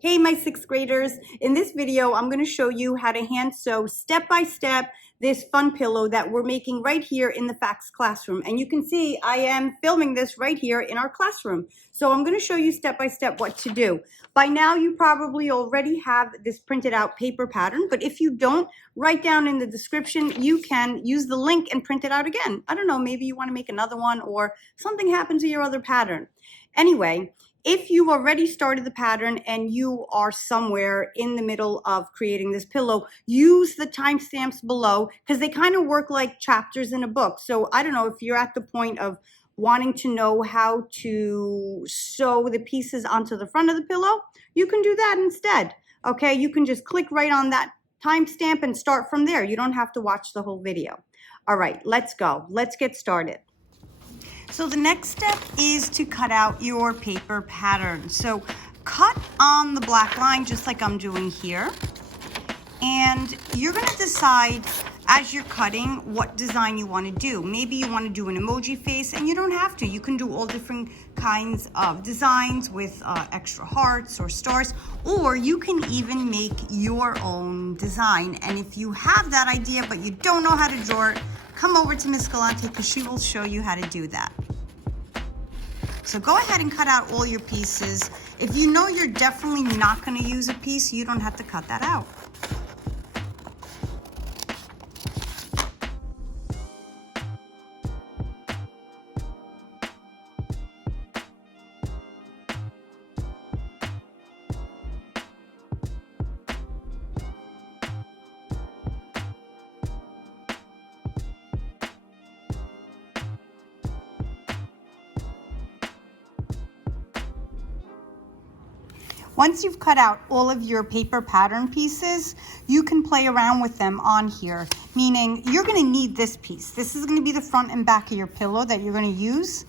Hey, my sixth graders. In this video, I'm going to show you how to hand sew step by step this fun pillow that we're making right here in the FACS classroom. And you can see I am filming this right here in our classroom. So I'm going to show you step by step what to do. By now, you probably already have this printed out paper pattern, but if you don't, write down in the description, you can use the link and print it out again. I don't know, maybe you want to make another one or something happened to your other pattern. Anyway, if you've already started the pattern and you are somewhere in the middle of creating this pillow, use the timestamps below because they kind of work like chapters in a book. So I don't know if you're at the point of wanting to know how to sew the pieces onto the front of the pillow, you can do that instead. Okay, you can just click right on that timestamp and start from there. You don't have to watch the whole video. All right, let's go. Let's get started. So the next step is to cut out your paper pattern. So cut on the black line just like I'm doing here. And you're gonna decide as you're cutting what design you wanna do. Maybe you wanna do an emoji face and you don't have to. You can do all different kinds of designs with extra hearts or stars, or you can even make your own design. And if you have that idea but you don't know how to draw it, come over to Miss Galante because she will show you how to do that. So go ahead and cut out all your pieces. If you know you're definitely not going to use a piece, you don't have to cut that out. Once you've cut out all of your paper pattern pieces, you can play around with them on here, meaning you're gonna need this piece. This is gonna be the front and back of your pillow that you're gonna use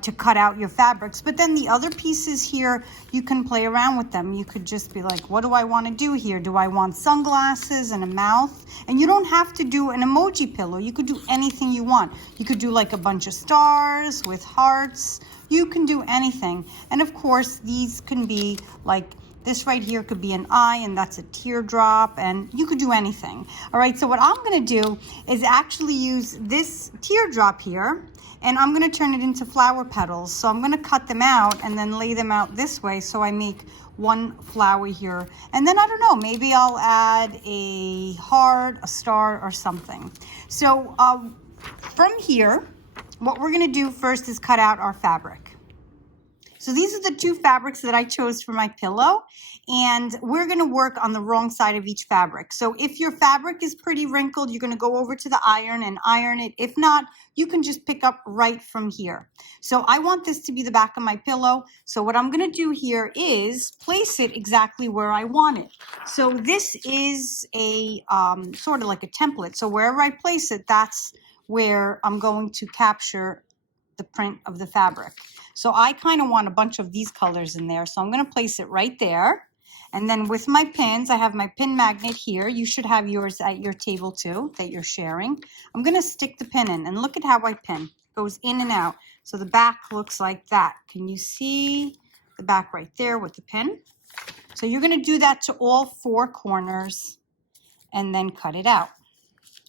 to cut out your fabrics. But then the other pieces here, you can play around with them. You could just be like, what do I wanna do here? Do I want sunglasses and a mouth? And you don't have to do an emoji pillow. You could do anything you want. You could do like a bunch of stars with hearts. You can do anything. And of course, these can be like this right here could be an eye, and that's a teardrop, and you could do anything. All right, so what I'm gonna do is actually use this teardrop here, and I'm gonna turn it into flower petals. So I'm gonna cut them out and then lay them out this way so I make one flower here. And then I don't know, maybe I'll add a heart, a star, or something. So from here, what we're gonna do first is cut out our fabric. So these are the two fabrics that I chose for my pillow, and we're gonna work on the wrong side of each fabric. So if your fabric is pretty wrinkled, you're gonna go over to the iron and iron it. If not, you can just pick up right from here. So I want this to be the back of my pillow. So what I'm gonna do here is place it exactly where I want it. So this is a sort of like a template. So wherever I place it, that's where I'm going to capture the print of the fabric. So I kind of want a bunch of these colors in there. So I'm going to place it right there. And then with my pins, I have my pin magnet here. You should have yours at your table too that you're sharing. I'm going to stick the pin in, and look at how I pin. It goes in and out. So the back looks like that. Can you see the back right there with the pin? So you're going to do that to all four corners and then cut it out.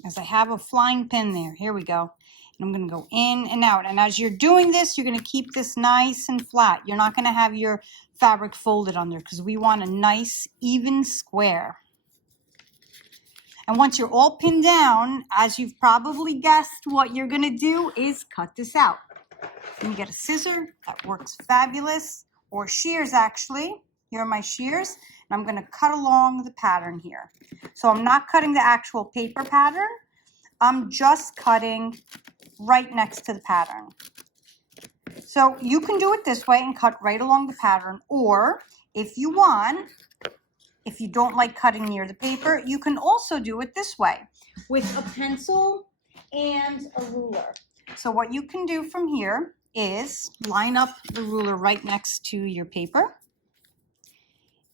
As I have a flying pin there. Here we go. And I'm going to go in and out. And as you're doing this, you're going to keep this nice and flat. You're not going to have your fabric folded under because we want a nice, even square. And once you're all pinned down, as you've probably guessed, what you're going to do is cut this out. And you get a scissor. That works fabulous. Or shears, actually. Here are my shears. And I'm going to cut along the pattern here. So I'm not cutting the actual paper pattern. I'm just cutting right next to the pattern. So you can do it this way and cut right along the pattern, or if you want, if you don't like cutting near the paper, you can also do it this way with a pencil and a ruler. So what you can do from here is line up the ruler right next to your paper,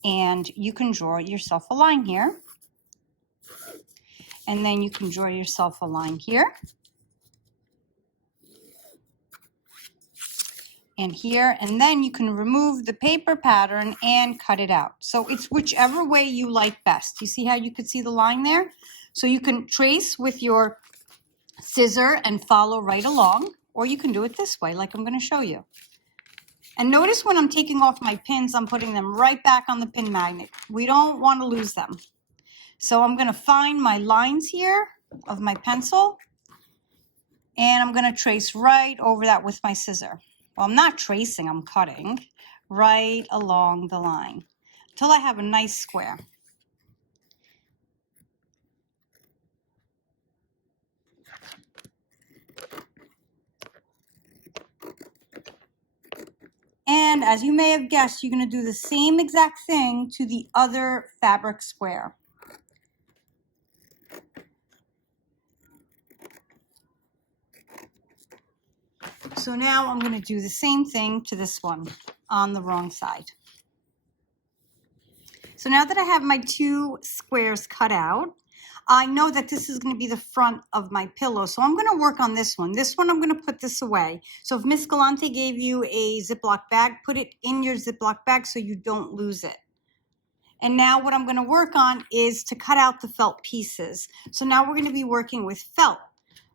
and you can draw yourself a line here. And then you can draw yourself a line here. and here, and then you can remove the paper pattern and cut it out. So it's whichever way you like best. You see how you could see the line there? So you can trace with your scissor and follow right along, or you can do it this way like I'm going to show you. And notice when I'm taking off my pins, I'm putting them right back on the pin magnet. We don't want to lose them. So I'm going to find my lines here of my pencil, and I'm going to trace right over that with my scissor. Well, I'm not tracing, I'm cutting right along the line until I have a nice square. And as you may have guessed, you're going to do the same exact thing to the other fabric square. So now I'm going to do the same thing to this one on the wrong side. So now that I have my two squares cut out, I know that this is going to be the front of my pillow. So I'm going to work on this one. This one, I'm going to put this away. So if Miss Galante gave you a Ziploc bag, put it in your Ziploc bag so you don't lose it. And now what I'm going to work on is to cut out the felt pieces. So now we're going to be working with felt.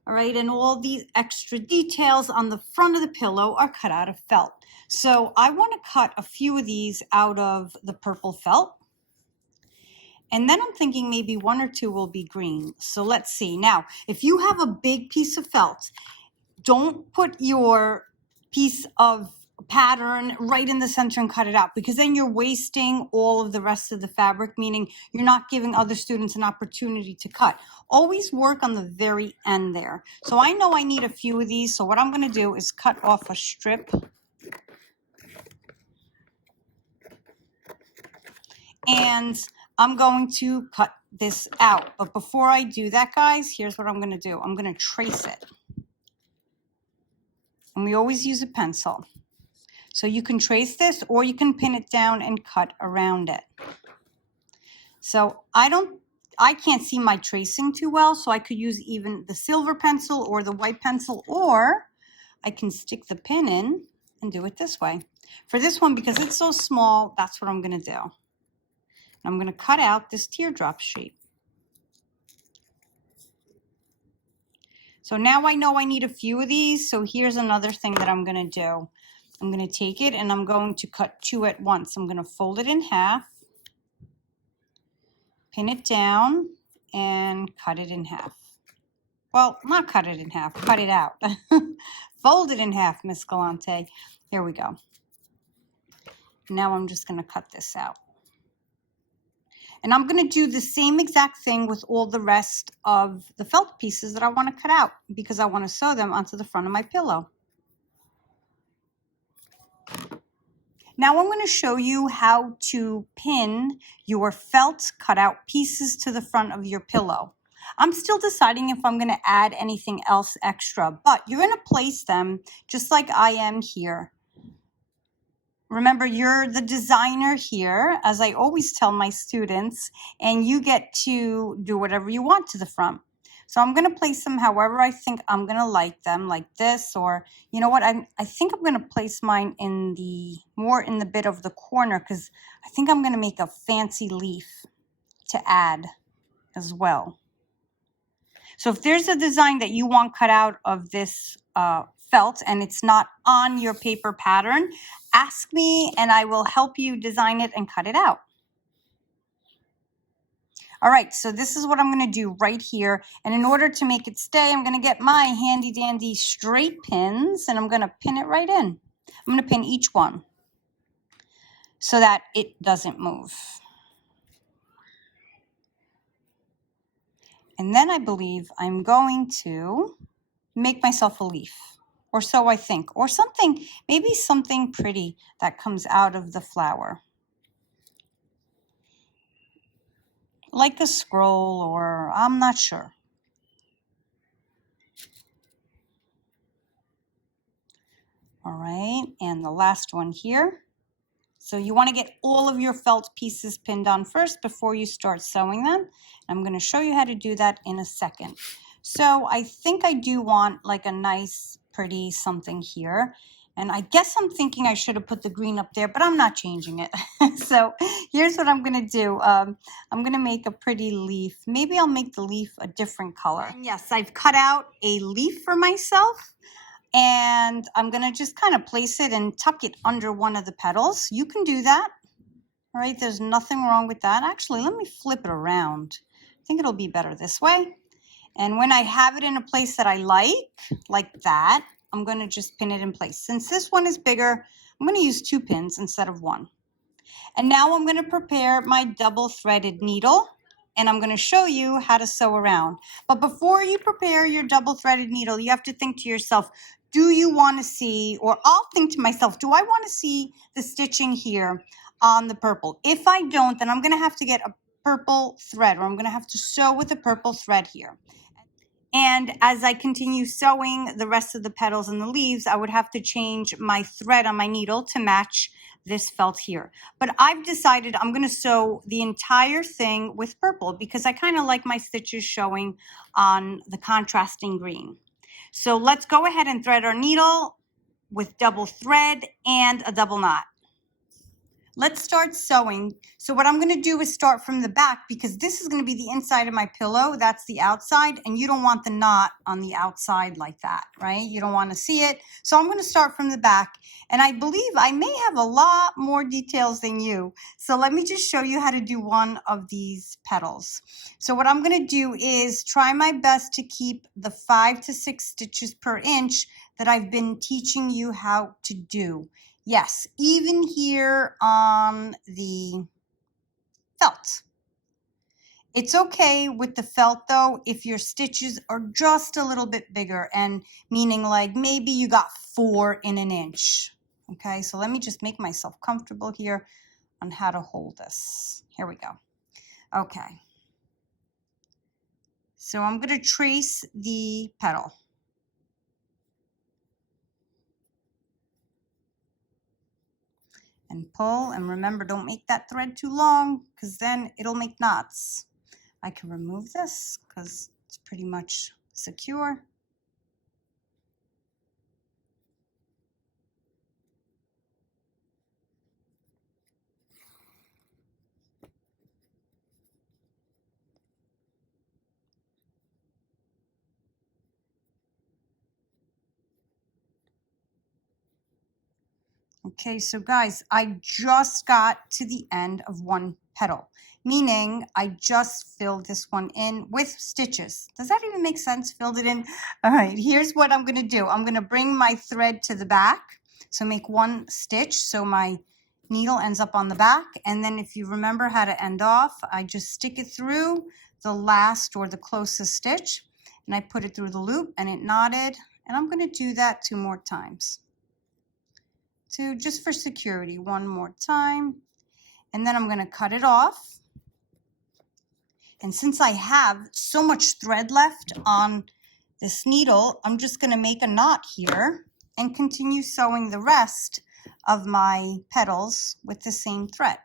All right, and all these extra details on the front of the pillow are cut out of felt. So I want to cut a few of these out of the purple felt. And then I'm thinking maybe one or two will be green. So let's see. Now, if you have a big piece of felt, don't put your piece of pattern right in the center and cut it out, because then you're wasting all of the rest of the fabric, meaning you're not giving other students an opportunity to cut. Always work on the very end there. So I know I need a few of these. So what I'm going to do is cut off a strip. And I'm going to cut this out. But before I do that, guys, here's what I'm going to do. I'm going to trace it. And we always use a pencil. So you can trace this, or you can pin it down and cut around it. So I can't see my tracing too well, so I could use even the silver pencil or the white pencil, or I can stick the pin in and do it this way. For this one, because it's so small, that's what I'm going to do. I'm going to cut out this teardrop shape. So now I know I need a few of these. So here's another thing that I'm going to do. I'm going to take it and I'm going to cut two at once. I'm going to fold it in half, pin it down, and cut it in half. Well, not cut it in half, cut it out. Fold it in half, Miss Galante. Here we go. Now I'm just going to cut this out. And I'm going to do the same exact thing with all the rest of the felt pieces that I want to cut out, because I want to sew them onto the front of my pillow. Now I'm going to show you how to pin your felt cutout pieces to the front of your pillow. I'm still deciding if I'm going to add anything else extra, but you're going to place them just like I am here. Remember, you're the designer here, as I always tell my students, and you get to do whatever you want to the front. So I'm going to place them however I think I'm going to like them, like this, or you know what, I think I'm going to place mine in more in the bit of the corner, because I think I'm going to make a fancy leaf to add as well. So if there's a design that you want cut out of this felt and it's not on your paper pattern, ask me and I will help you design it and cut it out. All right, so this is what I'm going to do right here. And in order to make it stay, I'm going to get my handy dandy straight pins and I'm going to pin it right in. I'm going to pin each one so that it doesn't move. And then I believe I'm going to make myself a leaf, or so I think, or something, maybe something pretty that comes out of the flower. Like a scroll, or I'm not sure. All right, and the last one here. So you want to get all of your felt pieces pinned on first before you start sewing them. I'm going to show you how to do that in a second. So I think I do want like a nice, pretty something here. And I guess I'm thinking I should have put the green up there, but I'm not changing it. So here's what I'm gonna do. I'm gonna make a pretty leaf. Maybe I'll make the leaf a different color. And yes, I've cut out a leaf for myself, and I'm gonna just kind of place it and tuck it under one of the petals. You can do that, all right? There's nothing wrong with that. Actually, let me flip it around. I think it'll be better this way. And when I have it in a place that I like that, I'm going to just pin it in place. Since this one is bigger, I'm going to use 2 pins instead of 1. And now I'm going to prepare my double threaded needle, and I'm going to show you how to sew around. But before you prepare your double threaded needle, you have to think to yourself, do you want to see, or I'll think to myself, do I want to see the stitching here on the purple? If I don't, then I'm going to have to get a purple thread, or I'm going to have to sew with a purple thread here. And as I continue sewing the rest of the petals and the leaves, I would have to change my thread on my needle to match this felt here. But I've decided I'm going to sew the entire thing with purple because I kind of like my stitches showing on the contrasting green. So let's go ahead and thread our needle with double thread and a double knot. Let's start sewing. So what I'm going to do is start from the back because this is going to be the inside of my pillow. That's the outside, and you don't want the knot on the outside like that, right? You don't want to see it. So I'm going to start from the back, and I believe I may have a lot more details than you. So let me just show you how to do one of these petals. So what I'm going to do is try my best to keep the 5 to 6 stitches per inch that I've been teaching you how to do. Yes, even here on the felt. It's okay with the felt though if your stitches are just a little bit bigger, and meaning like maybe you got 4 in an inch. Okay, so let me just make myself comfortable here on how to hold this. Here we go. Okay. So I'm going to trace the petal. And pull, and remember, don't make that thread too long because then it'll make knots. I can remove this because it's pretty much secure. Okay, so guys, I just got to the end of one petal, meaning I just filled this one in with stitches. Does that even make sense? Filled it in. All right, here's what I'm going to do. I'm going to bring my thread to the back. So make 1 stitch so my needle ends up on the back. And then if you remember how to end off, I just stick it through the last or the closest stitch, and I put it through the loop and it knotted. And I'm going to do that 2 more times. 2 just for security, 1 more time, and then I'm going to cut it off. And since I have so much thread left on this needle, I'm just going to make a knot here and continue sewing the rest of my petals with the same thread.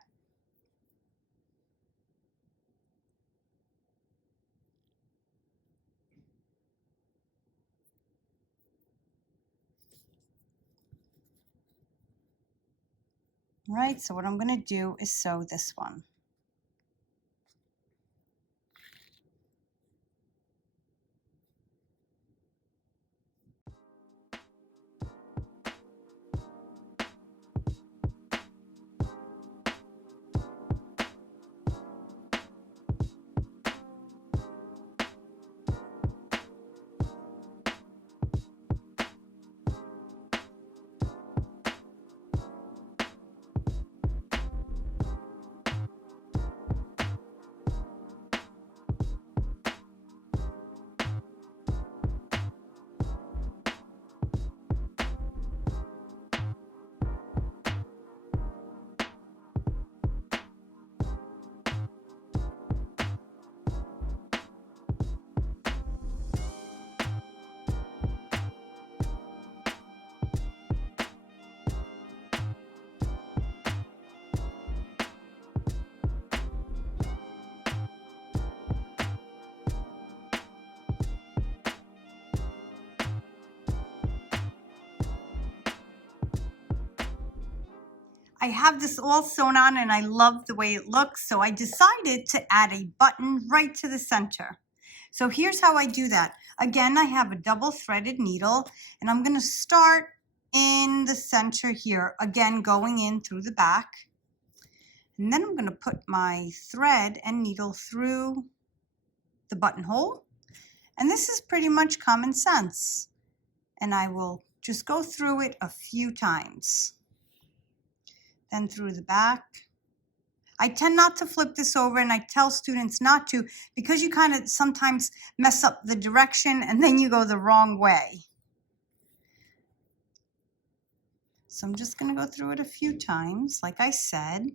All right, so what I'm going to do is sew this one. I have this all sewn on and I love the way it looks, so I decided to add a button right to the center. So here's how I do that. Again, I have a double threaded needle and I'm going to start in the center here, again going in through the back. And then I'm going to put my thread and needle through the buttonhole. And this is pretty much common sense. And I will just go through it a few times. Then through the back. I tend not to flip this over, and I tell students not to because you kind of sometimes mess up the direction and then you go the wrong way. So I'm just going to go through it a few times, like I said.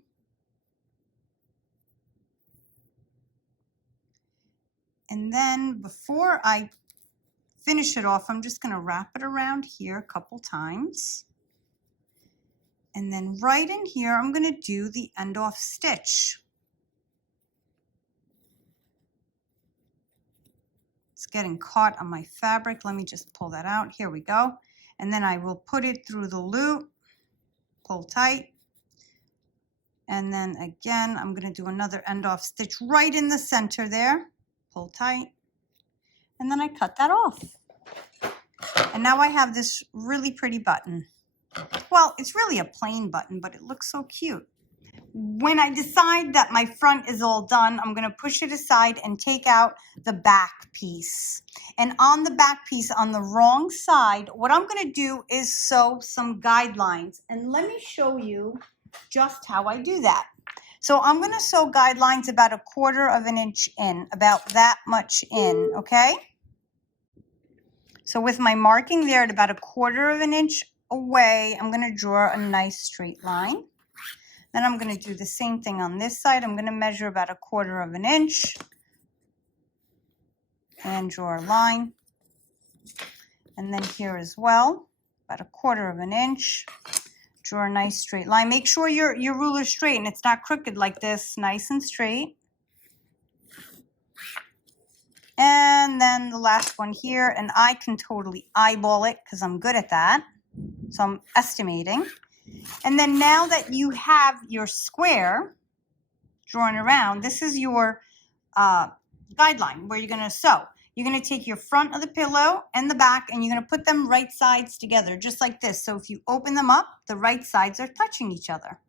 And then before I finish it off, I'm just going to wrap it around here a couple times. And then right in here, I'm going to do the end off stitch. It's getting caught on my fabric. Let me just pull that out. Here we go. And then I will put it through the loop, pull tight. And then again, I'm going to do another end off stitch right in the center there. Pull tight, and then I cut that off. And now I have this really pretty button. Well, it's really a plain button, but it looks so cute. When I decide that my front is all done, I'm going to push it aside and take out the back piece. And on the back piece, on the wrong side, what I'm going to do is sew some guidelines. And let me show you just how I do that. So I'm going to sew guidelines about 1/4 of an inch in, about that much in, okay? So with my marking there at about 1/4 of an inch away, I'm going to draw a nice straight line. Then I'm going to do the same thing on this side. I'm going to measure about 1/4 of an inch and draw a line. And then here as well, about 1/4 of an inch. Draw a nice straight line. Make sure your ruler's straight and it's not crooked like this, nice and straight. And then the last one here, and I can totally eyeball it because I'm good at that. So I'm estimating. And then now that you have your square drawn around, this is your guideline where you're going to sew. You're going to take your front of the pillow and the back, and you're going to put them right sides together, just like this. So if you open them up, the right sides are touching each other.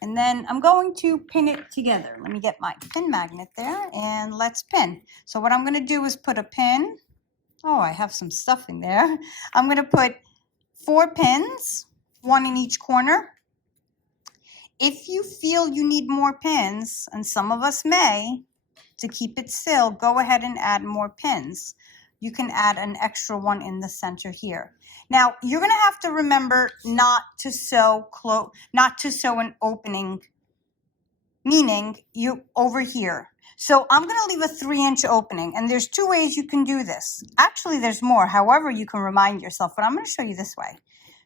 And then I'm going to pin it together. Let me get my pin magnet there, and let's pin. So what I'm going to do is put a pin. Oh, I have some stuff in there. I'm going to put 4 pins, 1 in each corner. If you feel you need more pins, and some of us may, to keep it still, go ahead and add more pins. You can add an extra one in the center here. Now, you're going to have to remember not to sew an opening, meaning you over here. So I'm going to leave a 3-inch opening, and there's 2 ways you can do this. Actually, there's more. However, you can remind yourself, but I'm going to show you this way.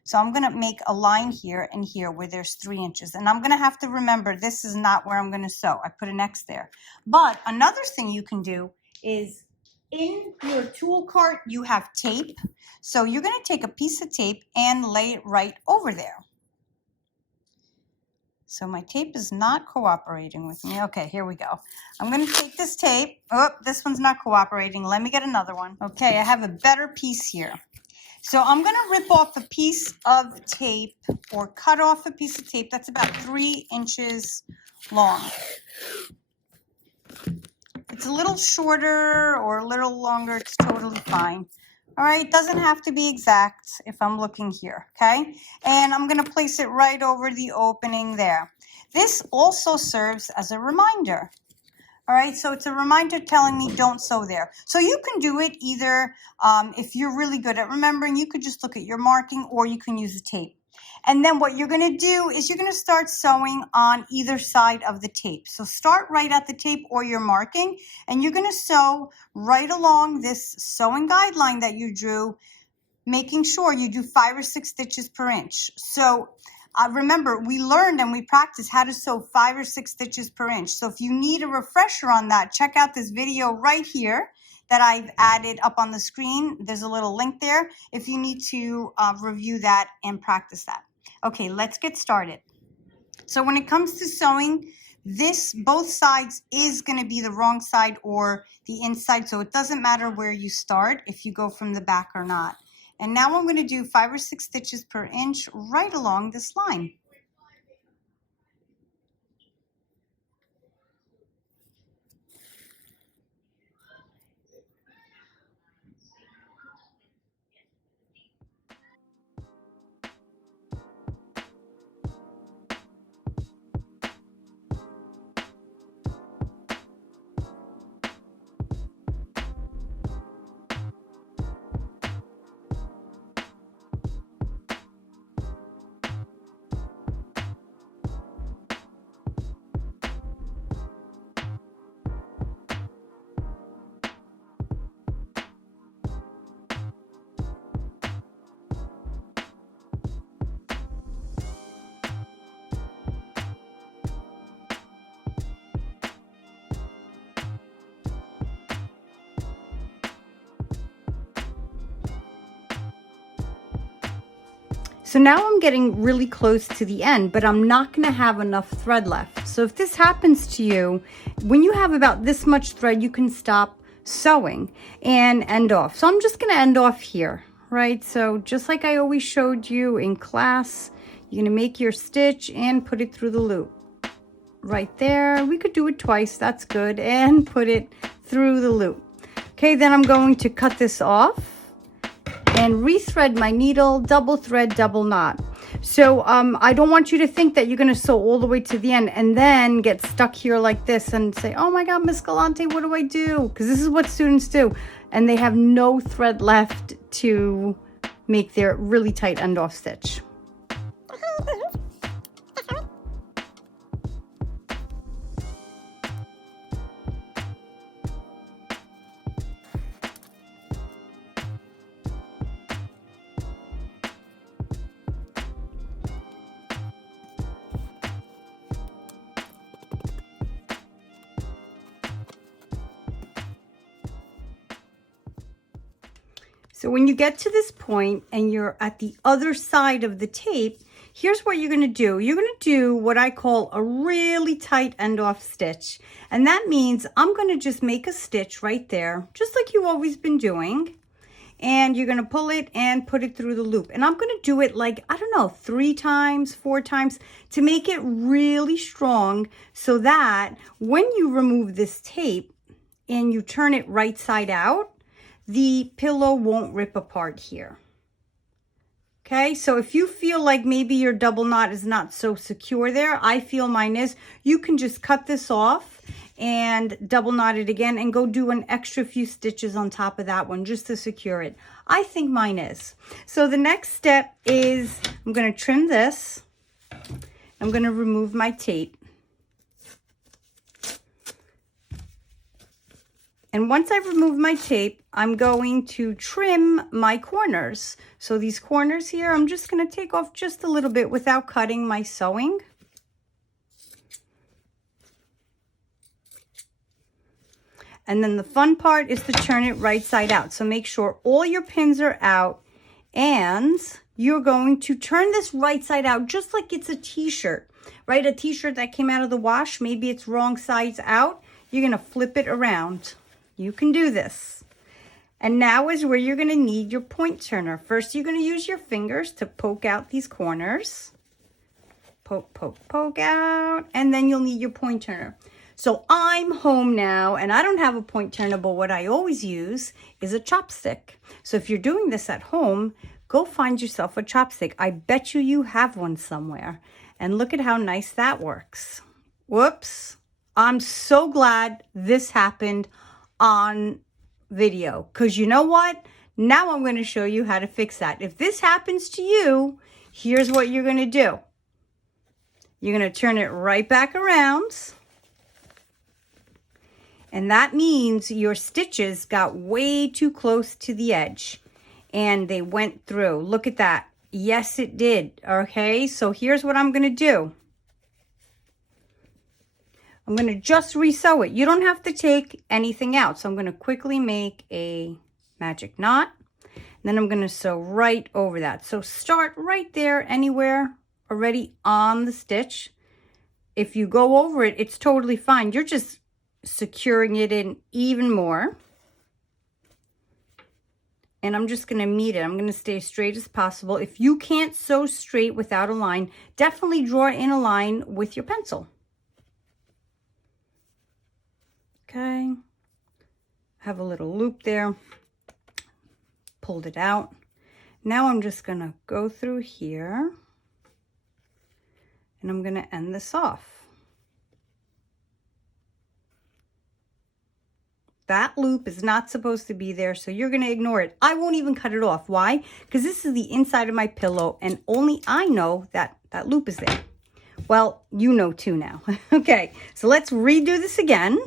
So I'm going to make a line here and here where there's 3 inches. And I'm going to have to remember this is not where I'm going to sew. I put an X there. But another thing you can do is in your tool cart, you have tape. So you're going to take a piece of tape and lay it right over there. So my tape is not cooperating with me. Okay, here we go. I'm going to take this tape. Oh, this one's not cooperating. Let me get another one. Okay, I have a better piece here. So I'm going to rip off a piece of tape or cut off a piece of tape that's about 3 inches long. It's a little shorter or a little longer. It's totally fine. All right, it doesn't have to be exact if I'm looking here, okay? And I'm going to place it right over the opening there. This also serves as a reminder. All right, so it's a reminder telling me don't sew there. So you can do it either if you're really good at remembering, you could just look at your marking, or you can use a tape. And then what you're going to do is you're going to start sewing on either side of the tape. So start right at the tape or your marking, and you're going to sew right along this sewing guideline that you drew, making sure you do 5 or 6 stitches per inch. So remember, we learned and we practiced how to sew 5 or 6 stitches per inch. So if you need a refresher on that, check out this video right here that I've added up on the screen. There's a little link there if you need to review that and practice that. Okay, let's get started. So when it comes to sewing, both sides is going to be the wrong side or the inside, so it doesn't matter where you start if you go from the back or not. And now I'm going to do 5 or 6 stitches per inch right along this line. So now I'm getting really close to the end, but I'm not going to have enough thread left. So if this happens to you, when you have about this much thread, you can stop sewing and end off. So I'm just going to end off here, right? So just like I always showed you in class, you're going to make your stitch and put it through the loop. Right there. We could do it twice. That's good. And put it through the loop. Okay, then I'm going to cut this off and rethread my needle, double thread, double knot. So I don't want you to think that you're going to sew all the way to the end and then get stuck here like this and say, oh my God, Miss Galante, what do I do? Because this is what students do. And they have no thread left to make their really tight end off stitch. So when you get to this point and you're at the other side of the tape, here's what you're going to do. You're going to do what I call a really tight end off stitch. And that means I'm going to just make a stitch right there, just like you've always been doing. And you're going to pull it and put it through the loop. And I'm going to do it like, I don't know, 3 times, 4 times to make it really strong so that when you remove this tape and you turn it right side out, the pillow won't rip apart here. Okay, so if you feel like maybe your double knot is not so secure there, I feel mine is, you can just cut this off and double knot it again and go do an extra few stitches on top of that one just to secure it. I think mine is. So the next step is I'm going to trim this. I'm going to remove my tape. And once I've removed my tape, I'm going to trim my corners. So these corners here, I'm just going to take off just a little bit without cutting my sewing. And then the fun part is to turn it right side out. So make sure all your pins are out and you're going to turn this right side out just like it's a t-shirt, right? A t-shirt that came out of the wash, maybe it's wrong sides out. You're going to flip it around. You can do this. And now is where you're going to need your point turner. First, you're going to use your fingers to poke out these corners. Poke, poke, poke out. And then you'll need your point turner. So I'm home now and I don't have a point turner, but what I always use is a chopstick. So if you're doing this at home, go find yourself a chopstick. I bet you have one somewhere. And look at how nice that works. Whoops. I'm so glad this happened on video, because you know what? Now I'm going to show you how to fix that. If this happens to you, here's what you're going to do. You're going to turn it right back around. And that means your stitches got way too close to the edge and they went through. Look at that. Yes, it did. Okay, so here's what I'm going to do. I'm going to just resew it. You don't have to take anything out. So I'm going to quickly make a magic knot. then I'm going to sew right over that. So start right there, anywhere already on the stitch. If you go over it, it's totally fine. You're just securing it in even more. And I'm just going to meet it. I'm going to stay as straight as possible. If you can't sew straight without a line, definitely draw in a line with your pencil. Okay. Have a little loop there. Pulled it out. Now I'm just going to go through here. And I'm going to end this off. That loop is not supposed to be there, so you're going to ignore it. I won't even cut it off. Why? Because this is the inside of my pillow, and only I know that that loop is there. Well, you know too now. Okay, so let's redo this again.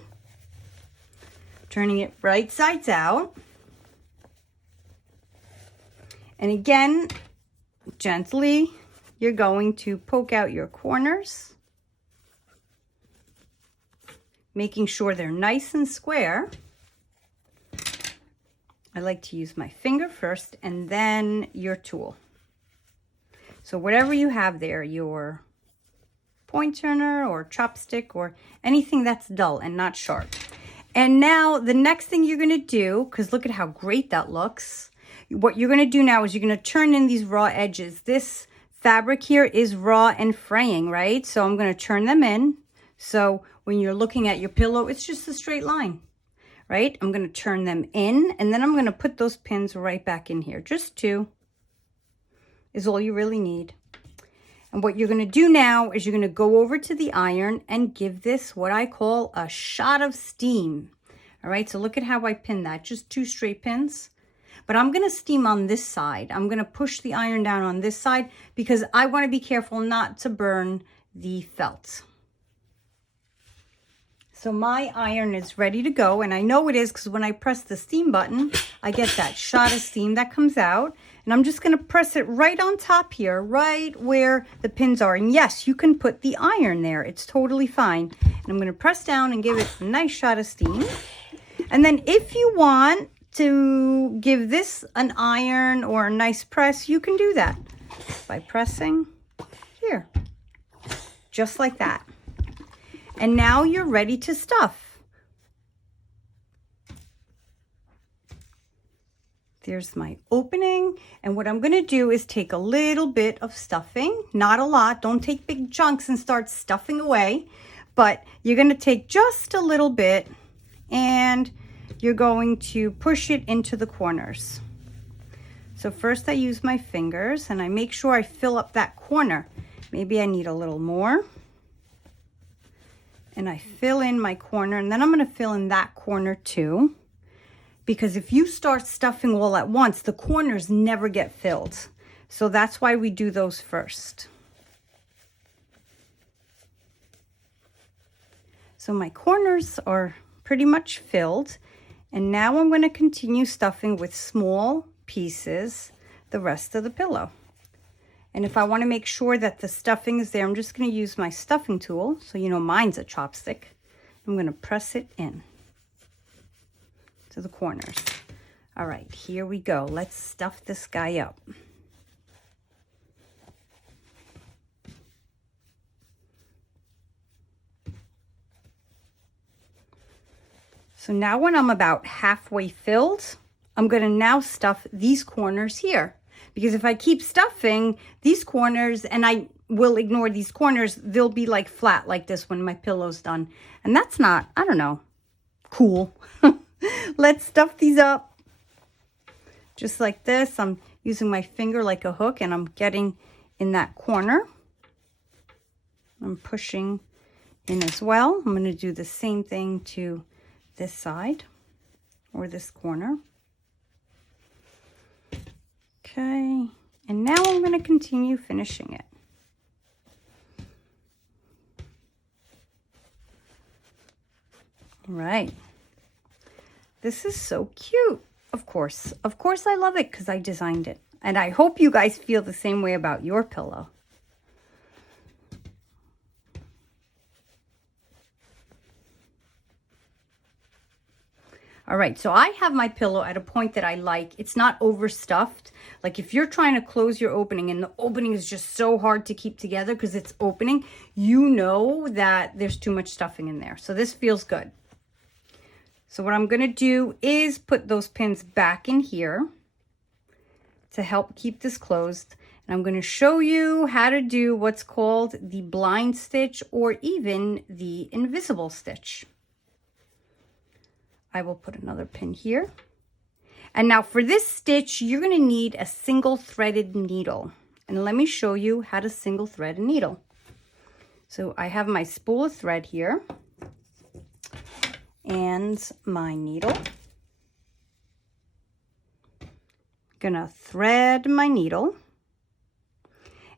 Turning it right sides out. And again, gently, you're going to poke out your corners, making sure they're nice and square. I like to use my finger first and then your tool. So whatever you have there, your point turner or chopstick or anything that's dull and not sharp. And now the next thing you're going to do, because look at how great that looks. What you're going to do now is you're going to turn in these raw edges. This fabric here is raw and fraying, right? So I'm going to turn them in. So when you're looking at your pillow, it's just a straight line. Right? I'm going to turn them in, and then I'm going to put those pins right back in here. Just 2 is all you really need. And what you're going to do now is you're going to go over to the iron and give this what I call a shot of steam. All right, so look at how I pinned that. Just 2 straight pins. But I'm going to steam on this side. I'm going to push the iron down on this side because I want to be careful not to burn the felt. So my iron is ready to go, and I know it is because when I press the steam button, I get that shot of steam that comes out, and I'm just going to press it right on top here, right where the pins are. And yes, you can put the iron there. It's totally fine. And I'm going to press down and give it a nice shot of steam. And then if you want to give this an iron or a nice press, you can do that by pressing here, just like that. And now you're ready to stuff. There's my opening. And what I'm going to do is take a little bit of stuffing, not a lot. Don't take big chunks and start stuffing away. But you're going to take just a little bit and you're going to push it into the corners. So first I use my fingers and I make sure I fill up that corner. Maybe I need a little more. And I fill in my corner, and then I'm going to fill in that corner too. Because if you start stuffing all at once, the corners never get filled. So that's why we do those first. So my corners are pretty much filled. And now I'm going to continue stuffing with small pieces the rest of the pillow. And if I want to make sure that the stuffing is there, I'm just going to use my stuffing tool. So you know mine's a chopstick. I'm going to press it in to the corners. All right, here we go. Let's stuff this guy up. So now when I'm about halfway filled, I'm going to now stuff these corners here. Because if I keep stuffing these corners and I will ignore these corners, they'll be like flat like this when my pillow's done. And that's not, I don't know, cool. Let's stuff these up. Just like this. I'm using my finger like a hook and I'm getting in that corner. I'm pushing in as well. I'm going to do the same thing to this side or this corner. Okay, and now I'm going to continue finishing it. All right. This is so cute. Of course I love it because I designed it. And I hope you guys feel the same way about your pillow. All right, so I have my pillow at a point that I like. It's not overstuffed. Like if you're trying to close your opening and the opening is just so hard to keep together because it's opening, you know that there's too much stuffing in there. So this feels good. So what I'm going to do is put those pins back in here to help keep this closed. And I'm going to show you how to do what's called the blind stitch or even the invisible stitch. I will put another pin here. And now for this stitch, you're going to need a single threaded needle. And let me show you how to single thread a needle. So I have my spool of thread here and my needle. Gonna thread my needle.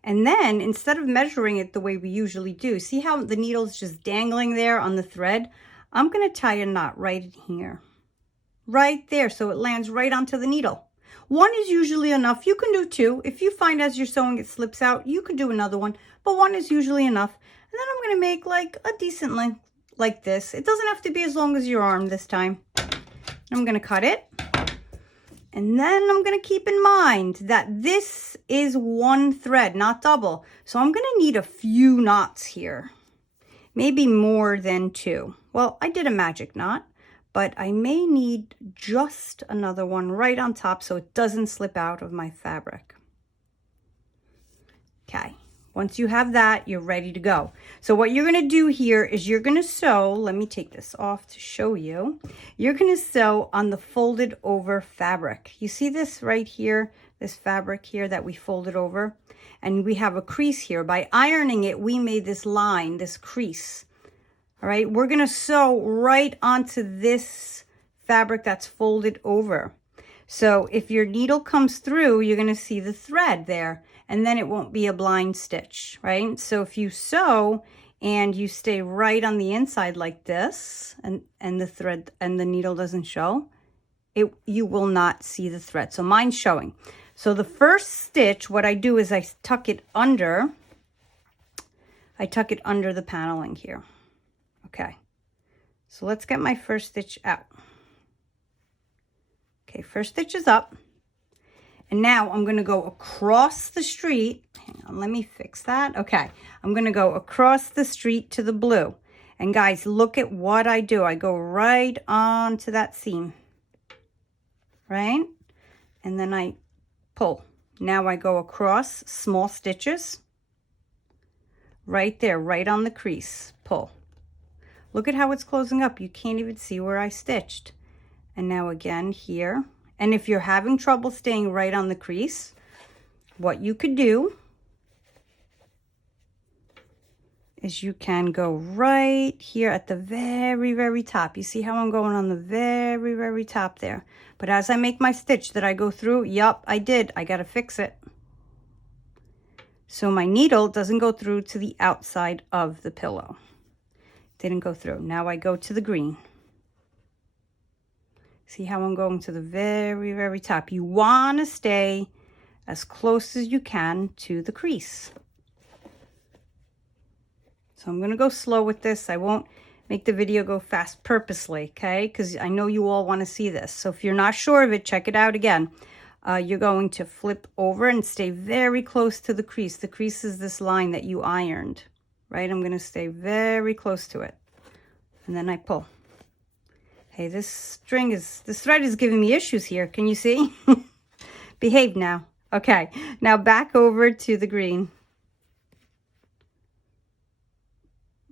And then instead of measuring it the way we usually do, see how the needle's just dangling there on the thread? I'm going to tie a knot right in here, right there, so it lands right onto the needle. One is usually enough. You can do two. If you find as you're sewing it slips out, you could do another one, but one is usually enough. And then I'm going to make like a decent length like this. It doesn't have to be as long as your arm this time. I'm going to cut it. And then I'm going to keep in mind that this is one thread, not double. So I'm going to need a few knots here, maybe more than two. Well, I did a magic knot, but I may need just another one right on top so it doesn't slip out of my fabric. Okay, once you have that, you're ready to go. So what you're going to do here is you're going to sew, let me take this off to show you. You're going to sew on the folded over fabric. You see this right here, this fabric here that we folded over? And we have a crease here. By ironing it, we made this line, this crease. All right, we're going to sew right onto this fabric that's folded over. So if your needle comes through, you're going to see the thread there, and then it won't be a blind stitch, right? So if you sew and you stay right on the inside like this, and the thread and the needle doesn't show, you will not see the thread. So mine's showing. So the first stitch, what I do is I tuck it under the paneling here. Okay, so let's get my first stitch out. Okay, first stitch is up. And now I'm going to go across the street. Hang on, let me fix that. Okay, I'm going to go across the street to the blue. And guys, look at what I do. I go right onto that seam, right? And then I pull. Now I go across, small stitches, right there, right on the crease, pull. Look at how it's closing up. You can't even see where I stitched. And now again here. And if you're having trouble staying right on the crease, what you could do is you can go right here at the very, very top. You see how I'm going on the very, very top there. But as I make my stitch that I go through, yup, I did. I got to fix it. So my needle doesn't go through to the outside of the pillow. Didn't go through. Now I go to the green. See how I'm going to the very, very top. You want to stay as close as you can to the crease. So I'm going to go slow with this. I won't make the video go fast purposely, okay? Because I know you all want to see this. So if you're not sure of it, check it out again. You're going to flip over and stay very close to the crease. The crease is this line that you ironed, right? I'm going to stay very close to it. And then I pull. Hey, this thread is giving me issues here. Can you see? Behave now. Okay, now back over to the green.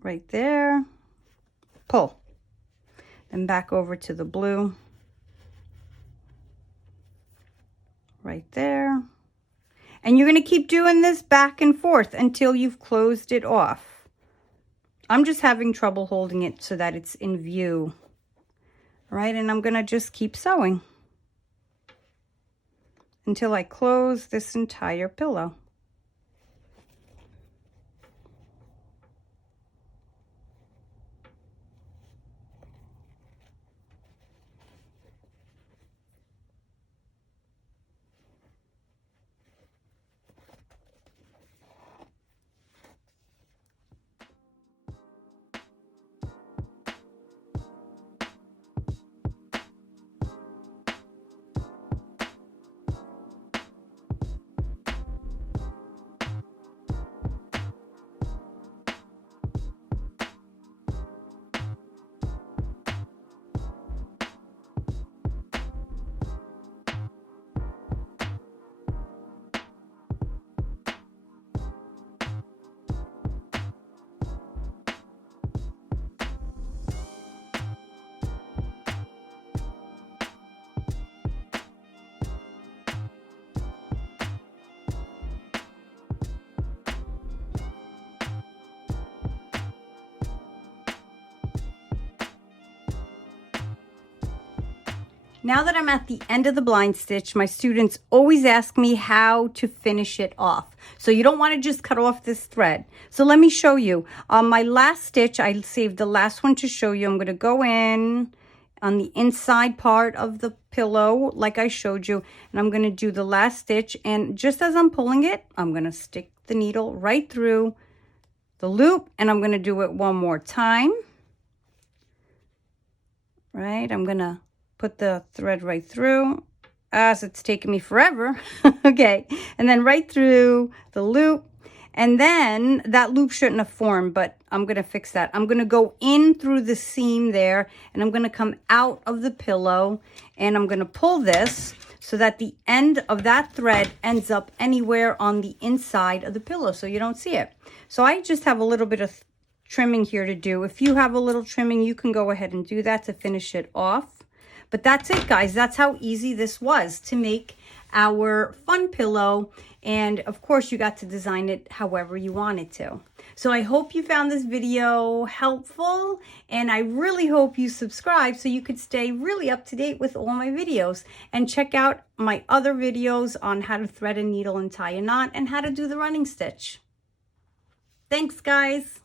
Right there. Pull. Then back over to the blue. Right there. And you're going to keep doing this back and forth until you've closed it off. I'm just having trouble holding it so that it's in view. Right, and I'm going to just keep sewing until I close this entire pillow. Now that I'm at the end of the blind stitch, my students always ask me how to finish it off. So you don't want to just cut off this thread. So let me show you. On my last stitch, I saved the last one to show you. I'm going to go in on the inside part of the pillow like I showed you, and I'm going to do the last stitch, and just as I'm pulling it, I'm going to stick the needle right through the loop, and I'm going to do it one more time. Right, I'm going to put the thread right through, as it's taking me forever. Okay, and then right through the loop. And then that loop shouldn't have formed, but I'm going to fix that. I'm going to go in through the seam there, and I'm going to come out of the pillow, and I'm going to pull this so that the end of that thread ends up anywhere on the inside of the pillow so you don't see it. So I just have a little bit of trimming here to do. If you have a little trimming, you can go ahead and do that to finish it off. But that's it, guys. That's how easy this was to make our fun pillow. And of course, you got to design it however you wanted to. So I hope you found this video helpful, and I really hope you subscribe so you could stay really up to date with all my videos, and check out my other videos on how to thread a needle and tie a knot and how to do the running stitch. Thanks, guys.